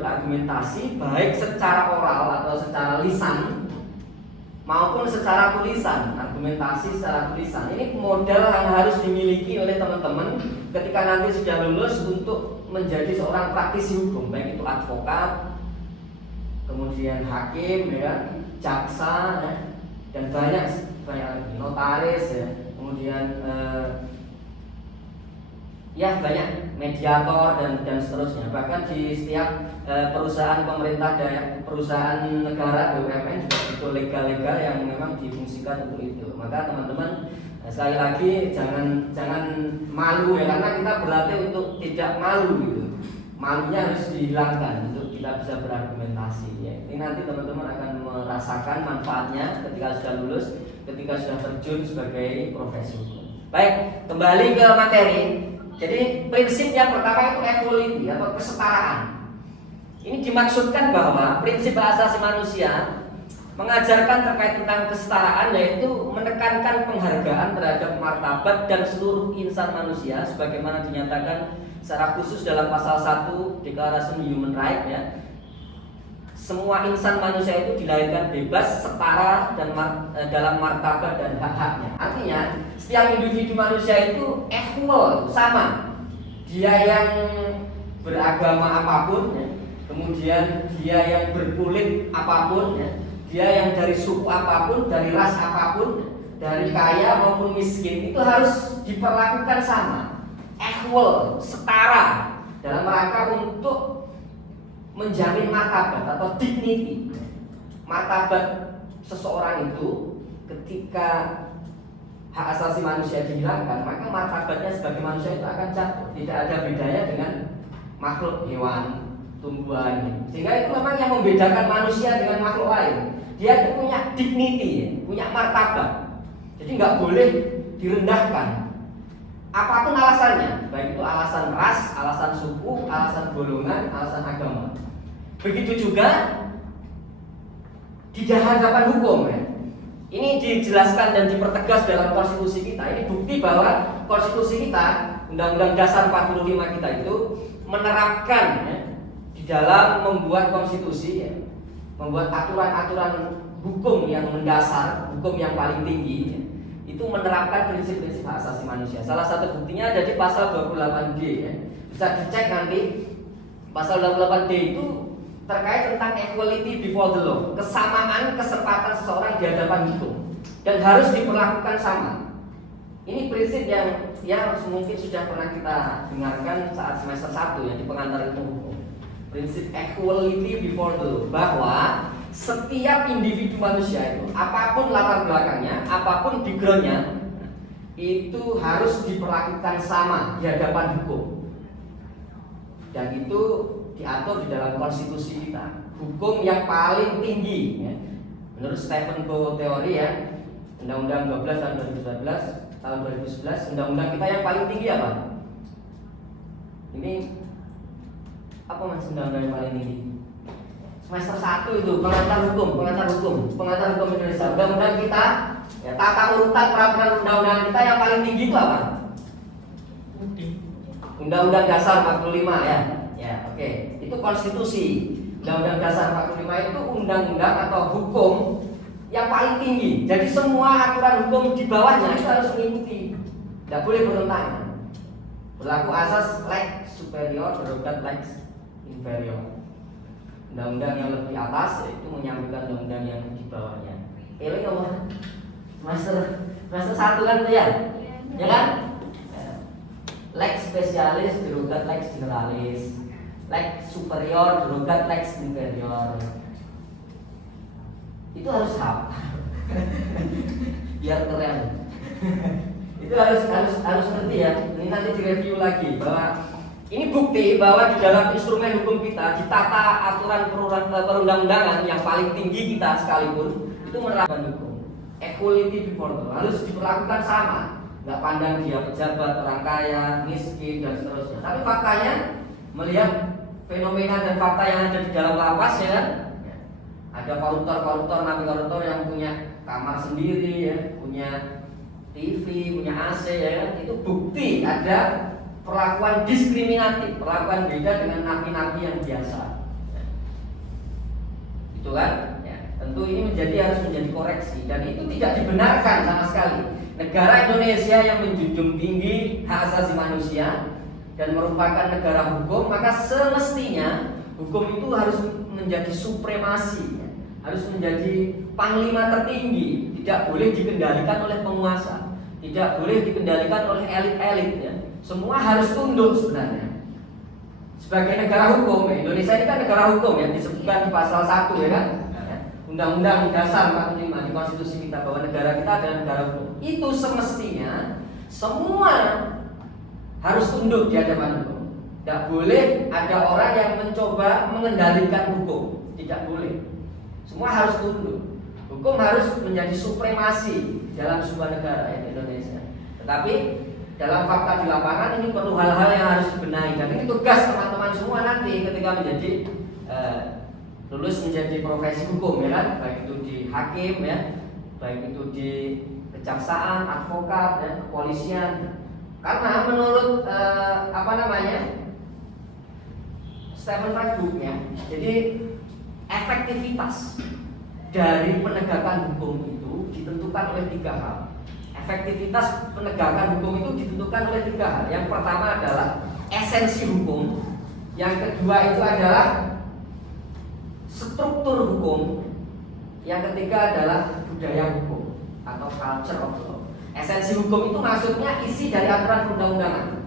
berargumentasi baik secara oral atau secara lisan maupun secara tulisan. Argumentasi secara tulisan ini modal yang harus dimiliki oleh teman-teman ketika nanti sudah lulus untuk menjadi seorang praktisi hukum, baik itu advokat, kemudian hakim, ya, jaksa, ya, dan banyak lagi, notaris, ya, kemudian ya banyak mediator dan seterusnya. Bahkan di setiap perusahaan pemerintah dan perusahaan negara BUMN juga itu legal-legal yang memang difungsikan untuk itu. Maka teman-teman sekali lagi jangan malu ya, karena kita berlatih untuk tidak malu gitu. Malunya harus dihilangkan untuk kita bisa berargumentasi ya. Ini nanti teman-teman akan merasakan manfaatnya ketika sudah lulus, ketika sudah terjun sebagai profesi hukum. Baik, kembali ke materi. Jadi prinsip yang pertama itu equality atau kesetaraan. Ini dimaksudkan bahwa prinsip hak asasi manusia mengajarkan terkait tentang kesetaraan, yaitu menekankan penghargaan terhadap martabat dan seluruh insan manusia sebagaimana dinyatakan secara khusus dalam pasal 1 Declaration Human Rights ya. Semua insan manusia itu dilahirkan bebas, setara dan dalam martabat dan hak-haknya. Artinya setiap individu manusia itu equal, sama. Dia yang beragama apapun ya, kemudian dia yang berkulit apapun ya, dia yang dari suku apapun, dari ras apapun, dari kaya maupun miskin, itu harus diperlakukan sama, equal, setara, dalam rangka untuk menjamin martabat atau dignity. Martabat seseorang itu ketika hak asasi manusia dihilangkan, maka martabatnya sebagai manusia itu akan jatuh. Tidak ada bedanya dengan makhluk hewan, tumbuhan. Sehingga itu memang yang membedakan manusia dengan makhluk lain. Dia itu punya dignity, punya martabat. Jadi nggak boleh direndahkan. Apapun alasannya, baik itu alasan ras, alasan suku, alasan golongan, alasan agama. Begitu juga di hadapan hukum ya. Ini dijelaskan dan dipertegas dalam konstitusi kita. Ini bukti bahwa konstitusi kita, Undang-Undang Dasar 45 kita itu menerapkan ya, di dalam membuat konstitusi ya, membuat aturan-aturan hukum yang mendasar, hukum yang paling tinggi ya, itu menerapkan prinsip-prinsip hak asasi manusia. Salah satu buktinya ada di pasal 28D ya. Bisa dicek nanti. Pasal 28D itu terkait tentang equality before the law, kesamaan kesempatan seseorang di hadapan hukum dan harus diperlakukan sama. Ini prinsip yang mungkin sudah pernah kita dengarkan saat semester 1 ya, di pengantar ilmu hukum. Prinsip equality before the law, bahwa setiap individu manusia itu, apapun latar belakangnya, apapun backgroundnya, itu harus diperlakukan sama di hadapan hukum. Dan itu diatur di dalam konstitusi kita. Hukum yang paling tinggi ya. Menurut Stephen Coe teori ya, Undang-Undang 12 tahun 2011, tahun 2011, undang-undang kita yang paling tinggi apa? Ini apa mas undang-undang yang paling tinggi? Semester 1 itu pengantar hukum Indonesia. Undang-undang kita ya, tata urutan peraturan undang-undang kita yang paling tinggi itu apa? Undang-Undang Dasar 45 ya. Ya, oke. Itu konstitusi. Undang-Undang Dasar 45 itu undang-undang atau hukum yang paling tinggi. Jadi semua aturan hukum di bawahnya itu harus mengikuti. Tidak boleh bertentangan. Berlaku asas lex superior, derogat lex inferior. Undang-undang yang lebih atas yaitu menyampaikan undang-undang yang di bawahnya. Ini ngomong semester 1 kan itu ya? Ya kan? Lex spesialis, derogat lex generalis. Lex superior, derogat lex inferior. Itu harus hafal. Biar keren. Itu harus ngerti ya. Ini nanti direview lagi bahwa ini bukti bahwa di dalam instrumen hukum kita, di tata aturan perundang-undangan yang paling tinggi kita sekalipun, itu menerapkan hukum equality before the law, harus diperlakukan sama. Nggak pandang dia pejabat, orang kaya, miskin dan seterusnya. Tapi faktanya melihat fenomena dan fakta yang ada di dalam lapas ya kan, ada koruptor, napi koruptor yang punya kamar sendiri ya, punya TV, punya AC ya kan, itu bukti ada perlakuan diskriminatif, perlakuan beda dengan napi-napi yang biasa. itu kan? Ya, tentu ini harus menjadi koreksi dan itu tidak dibenarkan sama sekali. Negara Indonesia yang menjunjung tinggi hak asasi manusia dan merupakan negara hukum, maka semestinya hukum itu harus menjadi supremasi, ya. Harus menjadi panglima tertinggi, tidak boleh dikendalikan oleh penguasa, tidak boleh dikendalikan oleh elit-elit, ya. Semua harus tunduk sebenarnya. Sebagai negara hukum, ya. Indonesia ini kan negara hukum, ya, disebutkan di pasal 1, ya kan? Undang-Undang Dasar 45 di konstitusi kita bahwa negara kita adalah negara hukum. Itu semestinya semua harus tunduk di hadapan hukum. Tidak boleh ada orang yang mencoba mengendalikan hukum. Tidak boleh. Semua harus tunduk. Hukum harus menjadi supremasi dalam sebuah negara, yaitu Indonesia. Tetapi dalam fakta di lapangan ini perlu hal-hal yang harus dibenahi, dan ini tugas teman-teman semua nanti ketika menjadi lulus menjadi profesi hukum, ya kan, baik itu di hakim, ya, baik itu di kejaksaan, advokat, dan kepolisian. Karena menurut Stephen Friedberg, ya, jadi efektivitas dari penegakan hukum itu ditentukan oleh 3 hal. Efektivitas penegakan hukum itu ditentukan oleh 3 hal. Yang pertama adalah esensi hukum, yang kedua itu adalah struktur hukum, yang ketiga adalah budaya hukum atau culture of law. Esensi hukum itu maksudnya isi dari aturan perundang-undangan.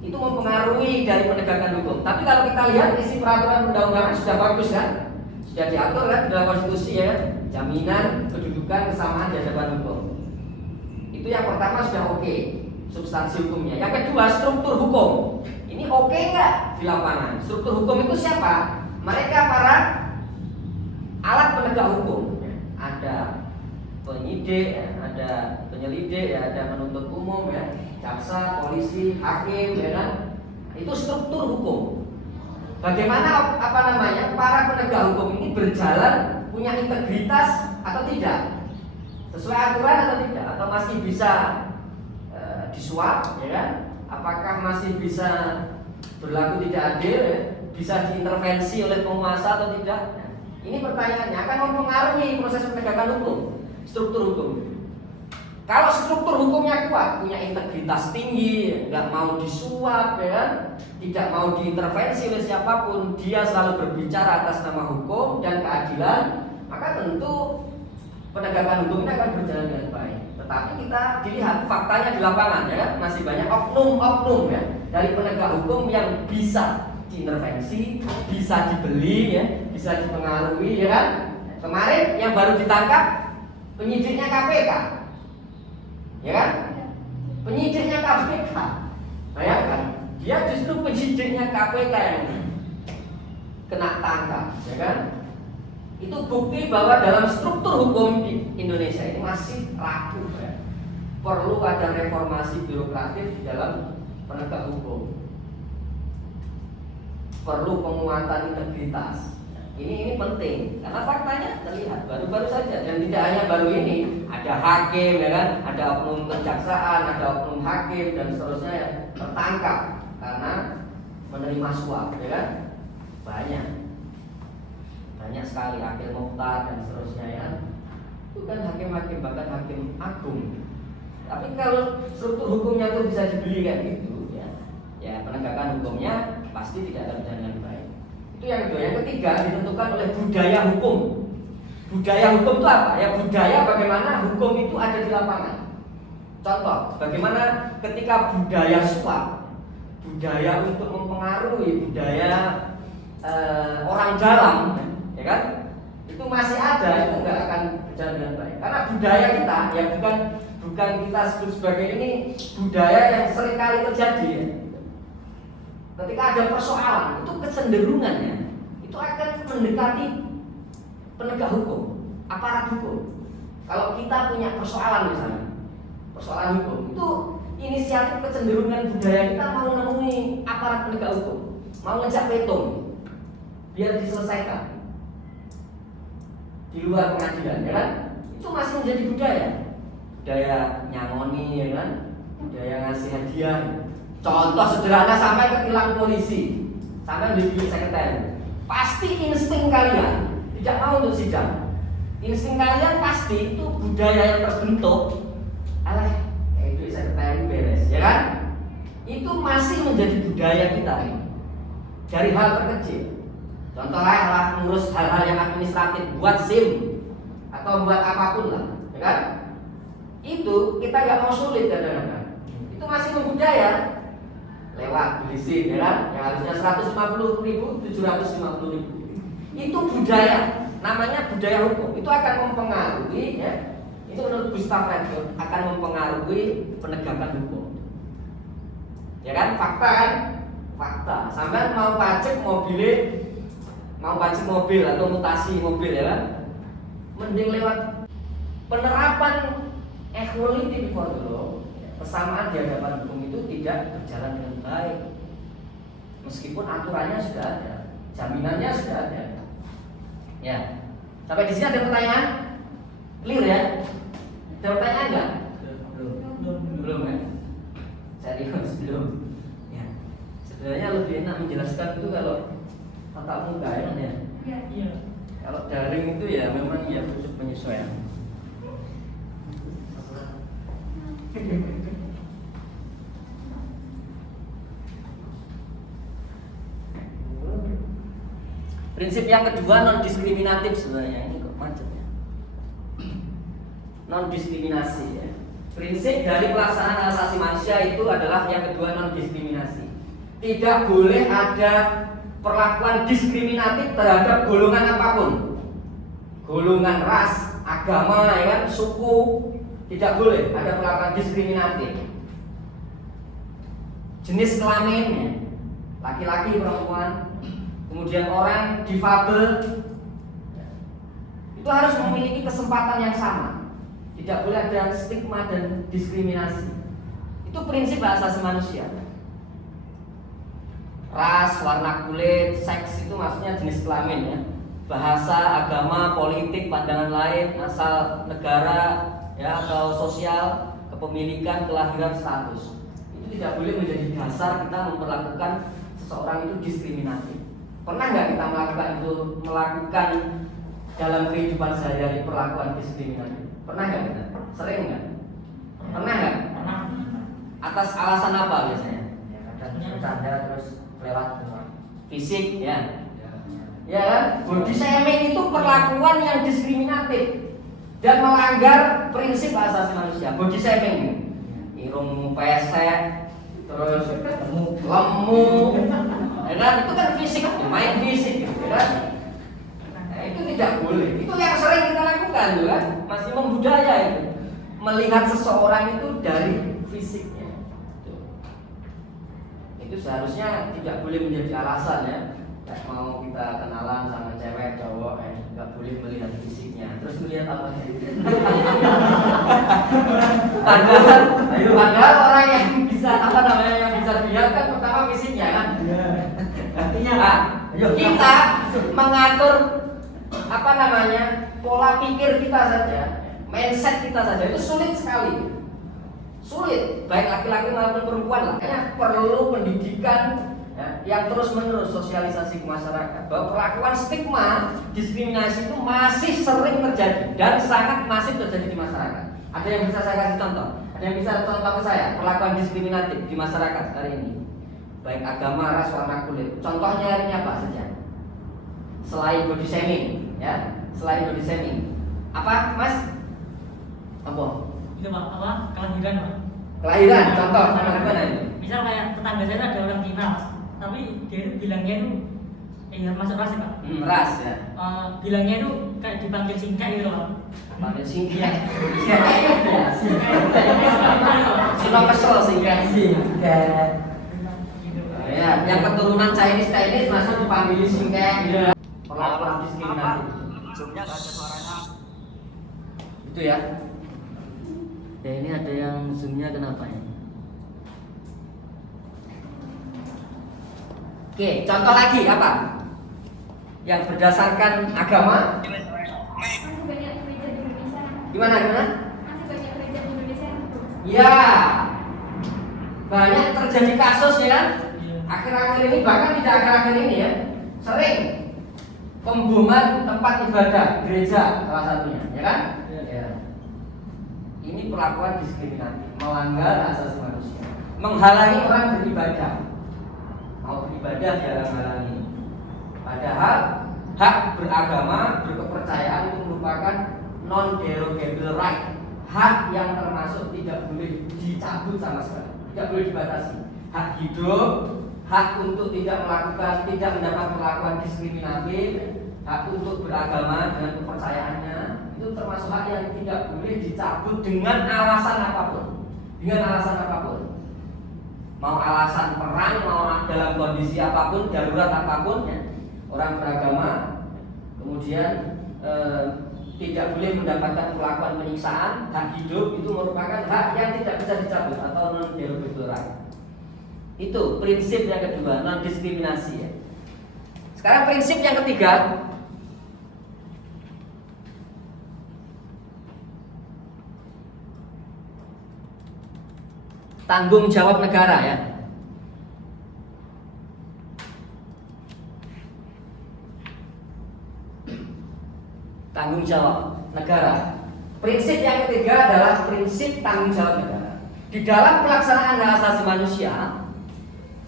Itu mempengaruhi dari penegakan hukum. Tapi kalau kita lihat isi peraturan perundang-undangan sudah bagus, kan? Sudah diatur, kan, dalam konstitusi, ya, jaminan kedudukan kesamaan di hadapan hukum. Itu yang pertama sudah oke, substansi hukumnya. Yang kedua, struktur hukum. Ini oke nggak di lapangan? Struktur hukum itu siapa? Mereka para alat penegak hukum. Ada penyidik, ya, ada penyelidik, ya, ada penuntut umum, ya, jaksa, polisi, hakim, ya kan? Itu struktur hukum. Bagaimana para penegak hukum ini berjalan, punya integritas atau tidak, sesuai aturan atau tidak, atau masih bisa disuap, ya kan? Apakah masih bisa berlaku tidak adil, ya? Bisa diintervensi oleh penguasa atau tidak? Nah, ini pertanyaannya akan mempengaruhi proses penegakan hukum, struktur hukum. Kalau struktur hukumnya kuat, punya integritas tinggi, nggak mau disuap, ya kan? Tidak mau diintervensi oleh siapapun, dia selalu berbicara atas nama hukum dan keadilan, maka tentu penegakan hukum ini akan berjalan dengan baik. Tetapi kita dilihat faktanya di lapangan, ya kan? Masih banyak oknum-oknum, ya, dari penegak hukum yang bisa diintervensi, bisa dibeli, ya, bisa dipengaruhi, ya kan? Kemarin yang baru ditangkap penyidiknya KPK, ya kan? Penyidiknya KPK, bayangkan, dia justru penyidiknya KPK yang kena tangkap, ya kan? Itu bukti bahwa dalam struktur hukum di Indonesia ini masih rapuh, ya. Perlu ada reformasi birokratif di dalam penegak hukum. Perlu penguatan integritas. Ini penting karena faktanya terlihat baru-baru saja, dan tidak hanya baru ini, ada hakim, ya kan, ada oknum kejaksaan, ada oknum hakim dan seterusnya yang tertangkap karena menerima suap, ya kan, banyak sekali, Akil Mukhtar dan seterusnya, ya, itu kan hakim-hakim, bahkan hakim agung. Tapi kalau struktur hukumnya itu bisa dibeli kan gitu, ya penegakan hukumnya pasti tidak akan berjalan dengan baik. Itu yang kedua. Yang ketiga ditentukan oleh budaya hukum. Budaya hukum itu apa? Ya, budaya bagaimana hukum itu ada di lapangan. Contoh, bagaimana ketika budaya suap, budaya untuk mempengaruhi, budaya orang dalam, ya kan, itu masih ada, itu nggak akan berjalan dengan baik. Karena budaya kita, ya, bukan kita sebut sebagai ini budaya yang seringkali terjadi, ya. Ketika ada persoalan, itu kecenderungannya itu akan mendekati penegak hukum, aparat hukum. Kalau kita punya persoalan, misalnya persoalan hukum, itu inisiatif kecenderungan budaya kita mau menemui aparat penegak hukum, mau ngejak petong biar diselesaikan di luar pengadilan, ya kan? Itu masih menjadi budaya nyangoni, ya kan? Budaya ngasih hadiah. Contoh sederhana, sampai ke tilang polisi, sampai di sekretariat, pasti insting kalian tidak mau untuk sidang. Insting kalian pasti itu budaya yang terbentuk. Alah, itu sekretari beres, ya kan? Itu masih menjadi budaya kita ini. Dari hal terkecil. Contohnya lah ngurus hal-hal yang administratif, buat SIM atau buat apapun lah, ya kan? Itu kita nggak mau sulit kadang-kadang. Itu masih membudaya. Lewat beli SIM, ya kan? Yang harusnya 150.000, 750.000. Itu budaya, namanya budaya hukum. Itu akan mempengaruhi, ya. Itu menurut Gustav Redford akan mempengaruhi penegakan hukum. Ya kan, fakta kan? Fakta. Sampai mau pajak mobil atau mutasi mobil, ya kan? Mending lewat penerapan equality before the law. Persamaan di hadapan hukum itu tidak berjalan dengan baik. Meskipun aturannya sudah ada, jaminannya sudah ada. Ya. Sampai di sini ada pertanyaan? Clear ya? Ada pertanyaan enggak? Belum ya? Serius belum. Ya. Sebenarnya lebih enak menjelaskan itu kalau tatap muka ya. Iya. Kalau daring itu ya memang ya butuh penyesuaian. Prinsip yang kedua non diskriminatif sebenarnya, ini kok macet ya. Non diskriminasi ya. Prinsip dari pelaksanaan hak asasi manusia itu adalah yang kedua non diskriminasi. Tidak boleh ada perlakuan diskriminatif terhadap golongan apapun. Golongan, ras, agama, ya kan, suku, tidak boleh ada perlakuan diskriminatif. Jenis kelaminnya, laki-laki, perempuan, kemudian orang difabel, itu harus memiliki kesempatan yang sama. Tidak boleh ada stigma dan diskriminasi. Itu prinsip hak asasi manusia. Ras, warna kulit, seks itu maksudnya jenis kelamin ya. Bahasa, agama, politik, pandangan lain, asal negara ya atau sosial, kepemilikan, kelahiran, status. Itu tidak boleh menjadi dasar kita memperlakukan seseorang itu diskriminatif. Pernah nggak kita melakukan dalam kehidupan sehari-hari perlakuan diskriminatif? Pernah nggak kita? Sering nggak? Pernah nggak? Pernah. Atas alasan apa biasanya? Ya, kadang bercanda terus lewat fisik ya. Ya kan? Body shaming itu perlakuan yang diskriminatif dan melanggar prinsip hak asasi manusia. Body shaming, irung pesek, terus lemu, ya kan? Itu kan fisik, main fisik, ya kan? Nah, itu tidak boleh. Itu yang sering kita lakukan, kan? Masih membudaya itu, melihat seseorang itu dari fisiknya. Itu seharusnya tidak boleh menjadi alasan ya. Mau kita kenalan sama cewek, cowok, nggak boleh melihat fisiknya. Terus melihat apa sih? Padahal orang yang bisa yang bisa dilihat kan pertama fisiknya kan. Artinya kita mengatur pola pikir kita saja, mindset kita saja itu sulit sekali. Sulit, baik laki-laki maupun perempuan lah. Perlu pendidikan ya, yang terus-menerus sosialisasi ke masyarakat bahwa perlakuan stigma, diskriminasi itu masih sering terjadi dan sangat masif terjadi di masyarakat. Ada yang bisa saya kasih contoh? Ada yang bisa contoh ke saya perlakuan diskriminatif di masyarakat hari ini? Baik agama, ras, warna kulit. Contohnya hari ini apa saja? Selain body shaming, ya, selain body shaming, apa, Mas? Apa? Itu Pak, apa? Kelahiran Pak. Kelahiran, contoh gimana ini? Misal kayak tetangga saya ada orang Cina, tapi dia itu bilangnya itu masuk ras ya Pak. Ras ya. Bilangnya itu kayak dipanggil singkat gitu Pak. Panggil singkat. Sino kesel singkat. Ya, yang keturunan Chinese masuk dipanggil singkat. Perlakuan diskriminatif. Zoomnya nggak ada suaranya. Itu ya. Ya ini ada yang zoomnya kenapa ya? Oke, contoh lagi apa? Yang berdasarkan agama? Masih banyak gereja di Indonesia. Gimana? Masih banyak gereja di Indonesia. Ya, banyak terjadi kasus ya kan? Akhir-akhir ini bahkan tidak akhir-akhir ini ya, sering pemboman tempat ibadah, gereja salah satunya, ya kan? Ya. Ini perlakuan diskriminatif, melanggar hak asasi manusia, menghalangi orang beribadah. Mau beribadah dihalang-halangi. Padahal hak beragama, berkepercayaan itu merupakan non-derogable right, hak yang termasuk tidak boleh dicabut sama sekali, tidak boleh dibatasi. Hak hidup, hak untuk tidak mendapat perlakuan diskriminatif, hak untuk beragama dengan kepercayaannya, itu termasuk hak yang tidak boleh dicabut dengan alasan apapun. Dengan alasan apapun. Mau alasan perang, mau dalam kondisi apapun, darurat apapun, ya. Orang beragama kemudian tidak boleh mendapatkan perlakuan penyiksaan. Hak hidup itu merupakan hak yang tidak bisa dicabut atau non-derogable right. Itu prinsip yang kedua, non-diskriminasi, ya. Sekarang prinsip yang ketiga, tanggung jawab negara, ya. Tanggung jawab negara. Prinsip yang ketiga adalah prinsip tanggung jawab negara. Di dalam pelaksanaan hak asasi manusia,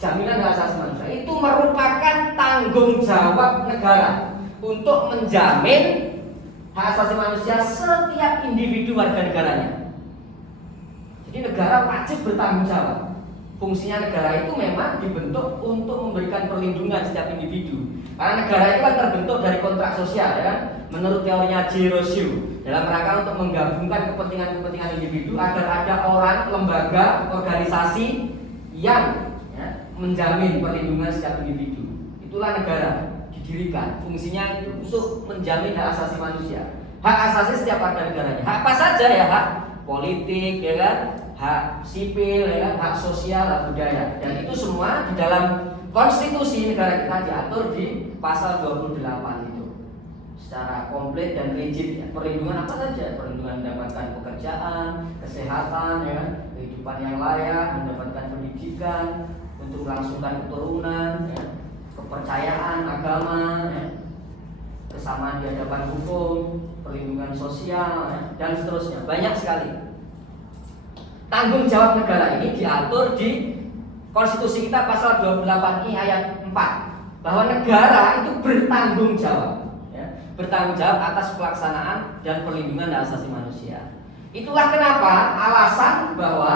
jaminan hak asasi manusia itu merupakan tanggung jawab negara untuk menjamin hak asasi manusia setiap individu warga negaranya. Jadi negara wajib bertanggung jawab. Fungsinya negara itu memang dibentuk untuk memberikan perlindungan setiap individu. Karena negara itu kan terbentuk dari kontrak sosial, ya kan? Menurut teorinya J. Rousseau, dalam rangka untuk menggabungkan kepentingan-kepentingan individu agar ada orang, lembaga, organisasi yang, ya, menjamin perlindungan setiap individu. Itulah negara didirikan. Fungsinya itu untuk menjamin hak asasi manusia. Hak asasi setiap warga negaranya. Hak apa saja, ya? Hak politik, ya kan? Hak sipil, ya kan? Hak sosial, hak budaya. Dan itu semua di dalam konstitusi negara kita diatur di pasal 28 itu secara komplit dan rigid, ya. Perlindungan apa saja? Perlindungan mendapatkan pekerjaan, kesehatan, ya kan? Kehidupan yang layak, mendapatkan pendidikan, untuk melangsungkan keturunan, ya. Kepercayaan agama, ya. Kesamaan di hadapan hukum, perlindungan sosial, ya. Dan seterusnya. Banyak sekali. Tanggung jawab negara ini diatur di konstitusi kita pasal 28I ayat 4, bahwa negara itu bertanggung jawab, ya, bertanggung jawab atas pelaksanaan dan perlindungan hak asasi manusia. Itulah kenapa alasan bahwa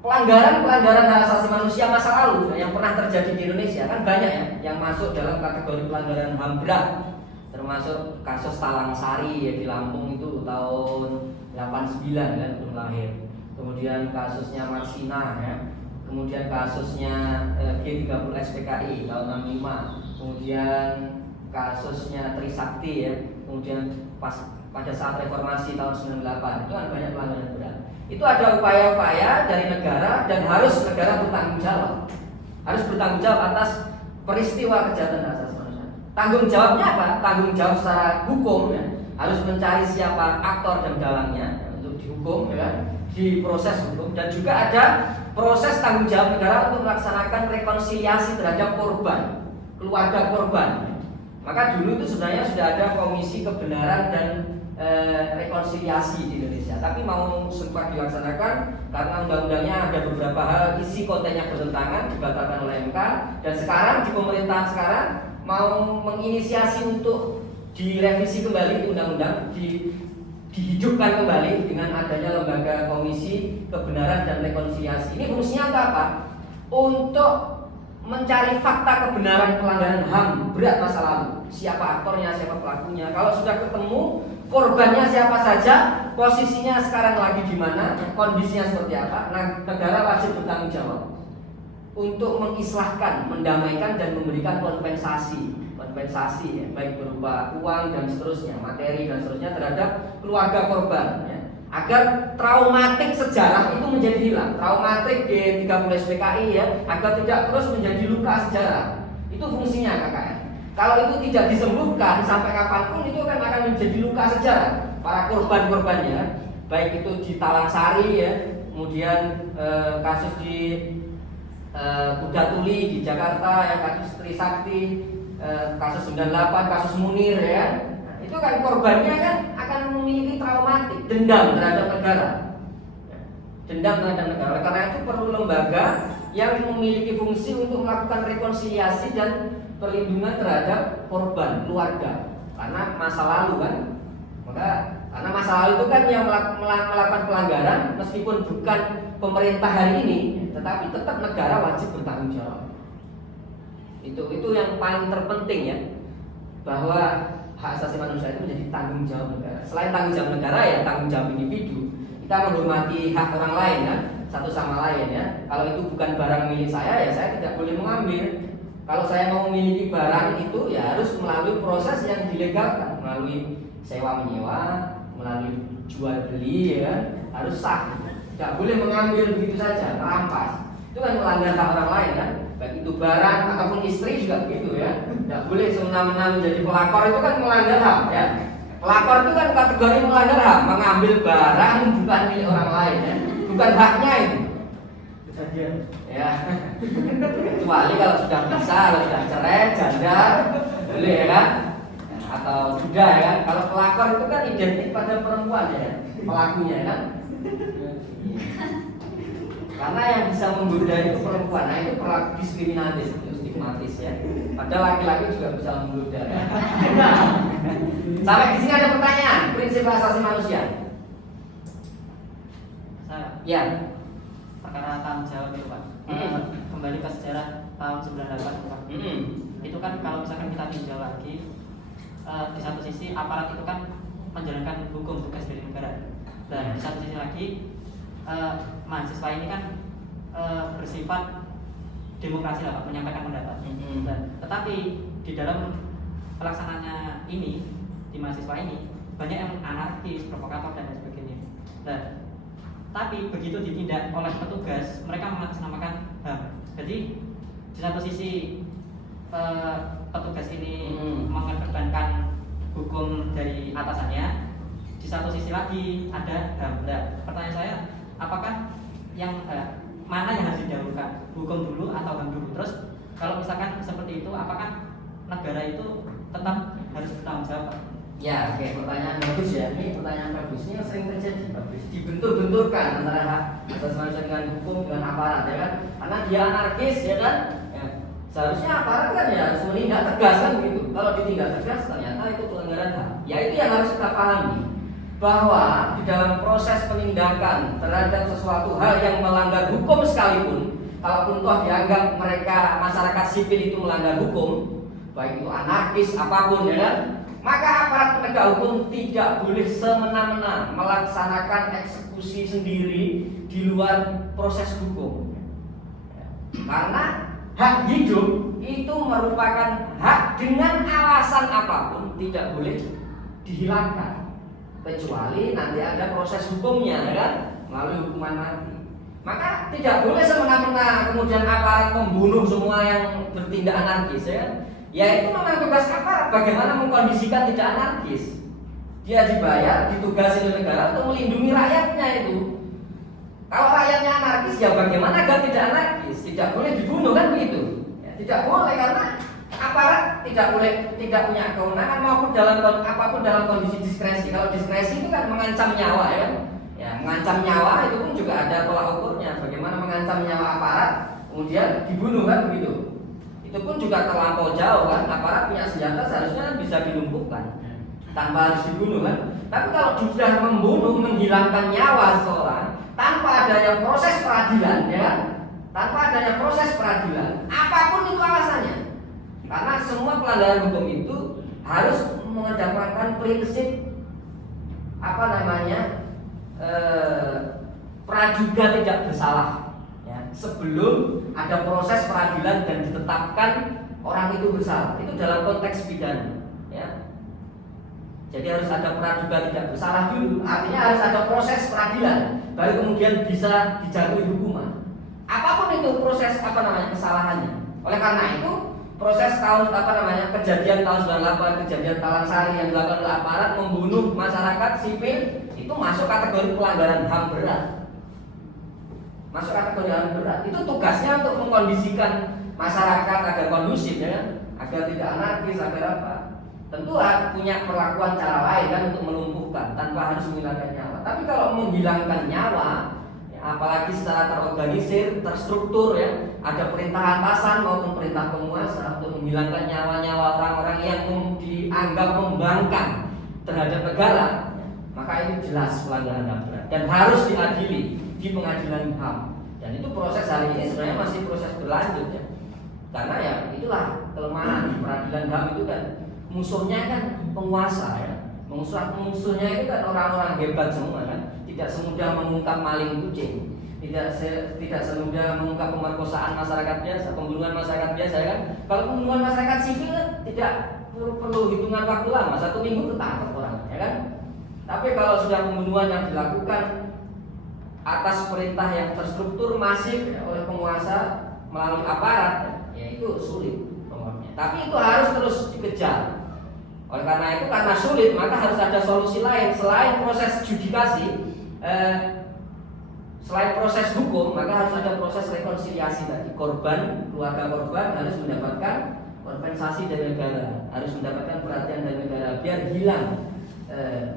pelanggaran hak asasi manusia masa lalu yang pernah terjadi di Indonesia kan banyak, ya, yang masuk dalam kategori pelanggaran HAM berat, termasuk kasus Talang Sari, ya, di Lampung itu tahun 89, kan, belum lahir. Kemudian kasusnya Marsina, ya. Kemudian kasusnya G30 SPKI tahun 65. Kemudian kasusnya Trisakti, ya. Kemudian pada saat reformasi tahun 98 itu kan banyak pelanggaran berat. Itu ada upaya-upaya dari negara dan harus negara bertanggung jawab. Harus bertanggung jawab atas peristiwa kejahatan hak asasi manusia. Tanggung jawabnya apa? Tanggung jawab secara hukum, ya. Harus mencari siapa aktor dan dalangnya, ya, untuk dihukum, ya, di proses hukum. Dan juga ada proses tanggung jawab negara untuk melaksanakan rekonsiliasi terhadap korban, keluarga korban. Maka dulu itu sebenarnya sudah ada Komisi Kebenaran dan Rekonsiliasi di Indonesia, tapi mau sempat dilaksanakan karena undang-undangnya ada beberapa hal isi kontennya bertentangan, dibatalkan oleh MK. Dan sekarang di pemerintahan sekarang mau menginisiasi untuk direvisi kembali undang-undang, dihidupkan kembali dengan adanya lembaga Komisi Kebenaran dan Rekonsiliasi. Ini fungsinya untuk apa? Untuk mencari fakta kebenaran pelanggaran HAM berat masa lalu. Siapa aktornya, siapa pelakunya. Kalau sudah ketemu korbannya siapa saja, posisinya sekarang lagi di mana, kondisinya seperti apa, nah, negara wajib bertanggung jawab untuk mengislahkan, mendamaikan dan memberikan kompensasi, ya, baik berupa uang dan seterusnya, materi dan seterusnya terhadap keluarga korban, ya, agar traumatik sejarah itu menjadi hilang. Traumatik G30 SPKI, ya, agar tidak terus menjadi luka sejarah. Itu fungsinya KKN. Kalau itu tidak disembuhkan sampai kapanpun, itu akan menjadi luka sejarah para korban-korbannya, baik itu di Talang Sari, ya, kemudian kasus di Kudatuli di Jakarta, ya, kasus Trisakti, kasus 98, kasus Munir ya. Nah, itu kan korbannya kan akan memiliki traumatik, dendam terhadap negara. Dendam terhadap negara. Karena itu perlu lembaga yang memiliki fungsi untuk melakukan rekonsiliasi dan perlindungan terhadap korban keluarga. Karena masa lalu kan, karena masa lalu itu kan yang melakukan pelanggaran meskipun bukan pemerintah hari ini, tetapi tetap negara wajib bertanggung jawab. Itu yang paling terpenting ya, bahwa hak asasi manusia itu menjadi tanggung jawab negara. Selain tanggung jawab negara ya tanggung jawab individu. Kita menghormati hak orang lain kan, satu sama lain ya. Kalau itu bukan barang milik saya ya saya tidak boleh mengambil. Kalau saya mau memiliki barang itu ya harus melalui proses yang dilegalkan, melalui sewa menyewa, melalui jual beli ya kan, harus sah. Tidak boleh mengambil begitu saja, merampas. Itu kan melanggar hak orang lain kan. Baik itu barang ataupun istri juga begitu ya. Tidak boleh semena-mena menjadi pelakor, itu kan melanggar hak ya. Pelakor itu kan kategori melanggar hak, mengambil barang bukan milik orang lain ya. Bukan haknya itu. Ya. Kecuali kalau sudah bisa, kalau sudah cerai, janda, boleh ya kan? Atau sudah ya kan? Kalau pelakor itu kan identik pada perempuan ya, pelakunya kan? Karena yang bisa menggoda itu perempuan, nah itu perlaku diskriminatif, itu stigmatis ya. Padahal laki-laki juga bisa menggoda. Ya. Sampai di sini ada pertanyaan, prinsip asasi manusia. Ya. Perkara tanggung jawab itu Pak. Kembali ke sejarah tahun 98 Pak. Itu kan kalau misalkan kita tinjau lagi, di satu sisi aparat itu kan menjalankan hukum tugas dari negara. Dan di satu sisi lagi mahasiswa ini kan bersifat demokrasi lah Pak, menyampaikan pendapat. Dan tetapi di dalam pelaksanaannya ini di mahasiswa ini banyak yang anarkis, provokator dan lain sebagainya. Dan tapi begitu ditindak oleh petugas, mereka mengatasnamakan HAM. Jadi di satu sisi petugas ini mengedepankan hukum dari atasannya, di satu sisi lagi ada HAM. Nah, pertanyaan saya, apakah yang mana yang harus didahulukan, hukum dulu atau HAM dulu? Terus kalau misalkan seperti itu, apakah negara itu tetap harus bertanggung jawab? Ya, oke, pertanyaan bagus ya. Ini pertanyaan bagus. Ini yang sering terjadi, bagus. Dibentur-benturkan antara hak asasi manusia dengan hukum dengan aparat, ya kan? Karena dia anarkis, ya kan? Ya. Seharusnya aparat kan ya harus menindak tegas kan begitu. Kalau ditindak tegas, ternyata itu pelanggaran HAM. Ya itu yang harus kita pahami, bahwa di dalam proses penindakan terhadap sesuatu hal yang melanggar hukum sekalipun, kalaupun toh dianggap mereka masyarakat sipil itu melanggar hukum, baik itu anarkis apapun, ya kan? Maka aparat penegak hukum tidak boleh semena-mena melaksanakan eksekusi sendiri di luar proses hukum. Karena hak hidup itu merupakan hak dengan alasan apapun tidak boleh dihilangkan, kecuali nanti ada proses hukumnya, ya kan? Melalui hukuman mati. Maka tidak boleh semena-mena kemudian aparat membunuh semua yang bertindak anarkis, ya kan? Ya itu memang tugas aparat, bagaimana mengkondisikan tidak anarkis. Dia dibayar, ditugasi oleh negara untuk melindungi rakyatnya itu. Kalau rakyatnya anarkis, ya bagaimana agar tidak anarkis? Tidak boleh dibunuh kan begitu? Ya, tidak boleh karena aparat tidak punya kewenangan maupun apapun dalam kondisi diskresi. Kalau diskresi itu kan mengancam nyawa, ya kan? Ya, mengancam nyawa itu pun juga ada tolak ukurnya. Bagaimana mengancam nyawa aparat kemudian dibunuh kan begitu? Itu pun juga terlampau jauh kan, aparat punya senjata seharusnya bisa dilumpuhkan tanpa harus dibunuh kan. Tapi kalau sudah membunuh, menghilangkan nyawa seseorang tanpa adanya proses peradilan, ya kan? Tanpa adanya proses peradilan, apapun itu alasannya. Karena semua pelanggaran hukum itu harus mengedepankan prinsip praduga tidak bersalah. Sebelum ada proses peradilan dan ditetapkan orang itu bersalah, itu dalam konteks pidana, ya. Jadi harus ada praduga tidak bersalah dulu, artinya harus ada proses peradilan, baru kemudian bisa dijatuhi hukuman. Apapun itu proses kesalahannya. Oleh karena itu proses kejadian tahun 98, kejadian Talang Sari yang dilakukan oleh aparat membunuh masyarakat sipil itu masuk kategori pelanggaran HAM berat. Masuk kategori HAM berat. Itu tugasnya untuk mengkondisikan masyarakat agar kondusif, ya kan? agar tidak anarkis, agar apa? Tentu punya perlakuan cara lain kan untuk melumpuhkan tanpa harus menghilangkan nyawa. Tapi kalau menghilangkan nyawa, ya, apalagi secara terorganisir, terstruktur ya, ada perintah atasan maupun perintah penguasa untuk menghilangkan nyawa-nyawa orang-orang yang dianggap membangkang terhadap negara, ya, maka ini jelas pelanggaran HAM berat dan harus diadili di pengadilan HAM. Dan itu proses hari ini sebenarnya masih proses berlanjut ya. Karena ya itulah kelemahan di peradilan HAM itu kan musuhnya kan penguasa ya. Musuhnya itu kan orang-orang hebat semua kan. Tidak semudah mengungkap maling kucing. Tidak semudah mengungkap pemerkosaan masyarakat biasa, pembunuhan masyarakat biasa ya kan. Kalau pembunuhan masyarakat sipil kan tidak perlu hitungan waktu lama, 1 minggu ketangkep orang ya kan. Tapi kalau sudah pembunuhan yang dilakukan atas perintah yang terstruktur masif ya, oleh penguasa melalui aparat ya itu sulit pokoknya. Tapi itu harus terus dikejar. Oleh karena itu, karena sulit, maka harus ada solusi lain selain proses judikasi, selain proses hukum, maka harus ada proses rekonsiliasi tadi. Keluarga korban harus mendapatkan kompensasi dari negara, harus mendapatkan perhatian dari negara biar hilang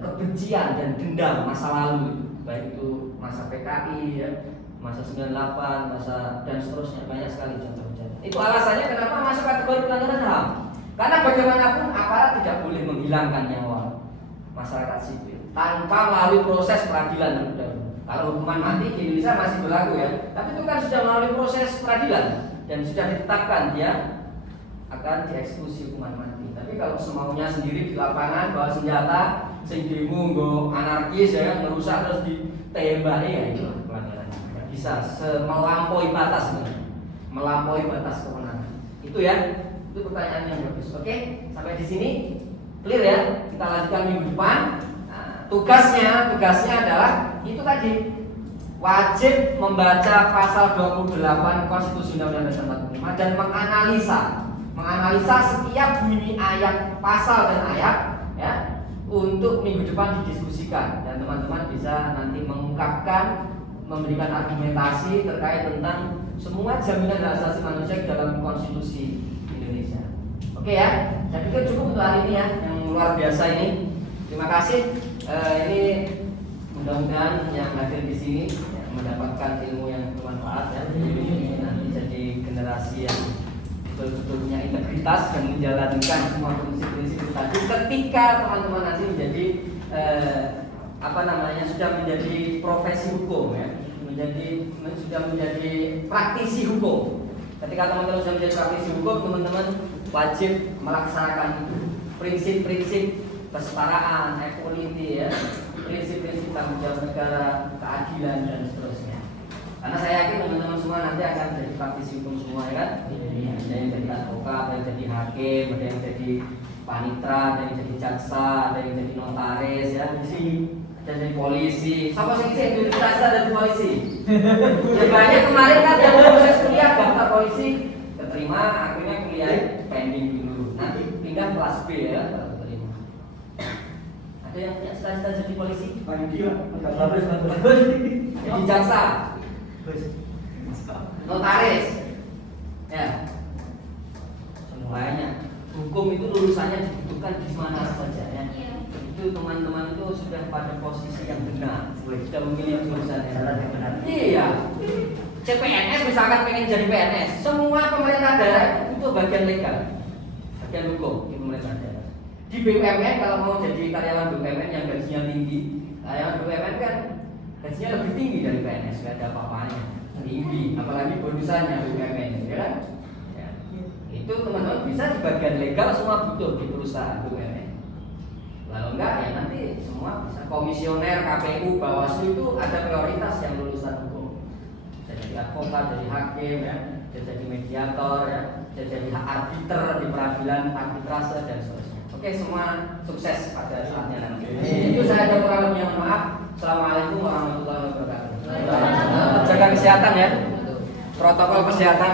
kebencian dan dendam masa lalu, baik itu masa PKI ya, masa 98, masa dan seterusnya, banyak sekali contoh-contoh. Itu alasannya kenapa masuk kategori pelanggaran HAM. Karena bagaimanapun aparat tidak boleh menghilangkan nyawa masyarakat sipil tanpa melalui proses peradilan terlebih dahulu. Kalau hukuman mati di Indonesia masih berlaku ya, tapi itu kan sudah melalui proses peradilan dan sudah ditetapkan dia akan dieksekusi hukuman mati. Tapi kalau semaunya sendiri di lapangan bawa senjata, sing demo nggo anarkis ya, merusak terus ditembak ya itu pelanggaran. Tidak bisa melampaui batas sebenarnya. Melampaui batas kewenangan. Itu ya. Itu pertanyaan yang bagus. Oke, sampai di sini clear ya. Kita lanjutkan minggu depan. Nah, tugasnya adalah itu tadi, wajib membaca pasal 28 Konstitusi Undang-Undang Dasar 45 dan menganalisa setiap bunyi ayat, pasal dan ayat ya, untuk minggu depan didiskusikan dan teman-teman bisa nanti mengungkapkan, memberikan argumentasi terkait tentang semua jaminan hak asasi manusia dalam konstitusi Indonesia. Oke ya, saya pikir cukup untuk hari ini ya, yang luar biasa ini. Terima kasih. Ini mudah-mudahan yang hadir di sini ya, mendapatkan ilmu yang bermanfaat ya. Jadi nanti jadi generasi yang betul-betul punya integritas dan menjalankan semua prinsip-prinsip tadi. Ketika teman-teman nanti menjadi sudah menjadi profesi hukum ya, sudah menjadi praktisi hukum. Ketika teman-teman sudah menjadi praktisi hukum, teman-teman wajib melaksanakan itu. Prinsip-prinsip kesetaraan, equality ya, prinsip-prinsip tanggung jawab negara, keadilan dan seterusnya. Karena saya yakin teman-teman semua nanti akan jadi praktisi hukum semua ya kan. Ada yang jadi advokat, ada yang jadi hakim, ada yang jadi panitra, ada yang jadi jaksa, ada yang jadi notaris ya. Di sini ada jadi polisi. Siapa sih yang jadi jaksa dan polisi? Ya banyak kemarin kan yang proses kuliah daftar polisi keterima, akhirnya kuliah pending dulu. Nanti pindah kelas B ya. Ada yang punya cita-cita jadi polisi? Jadi jaksa, notaris, ya, semuanya. Hukum itu lulusannya dibutuhkan di mana saja ya. Itu teman-teman itu sudah pada posisi yang benar, sudah memilih jurusan yang benar. Iya. CPNS misalkan pengen jadi PNS, semua pemerintah daerah itu bagian legal, bagian hukum di pemerintah daerah. Di BUMN kalau mau jadi karyawan BUMN yang gajinya tinggi, karyawan BUMN kan gajinya lebih tinggi dari PNS, nggak ada apa-apanya, tinggi, apalagi bonusannya BUMN, ya kan? Ya. Itu teman-teman bisa di bagian legal semua butuh di perusahaan BUMN. Kalau enggak ya nanti semua bisa komisioner, KPU, Bawaslu itu ada prioritas yang lulusan hukum. Bisa jadi advokat, jadi hakim ya, bisa jadi mediator ya, bisa jadi arbiter di peradilan, arbitrase dan seterusnya. Oke, semua sukses pada saatnya nanti. Itu saya ada kurang lebih, mohon maaf. Assalamualaikum warahmatullahi wabarakatuh. Jaga kesehatan ya, protokol kesehatan.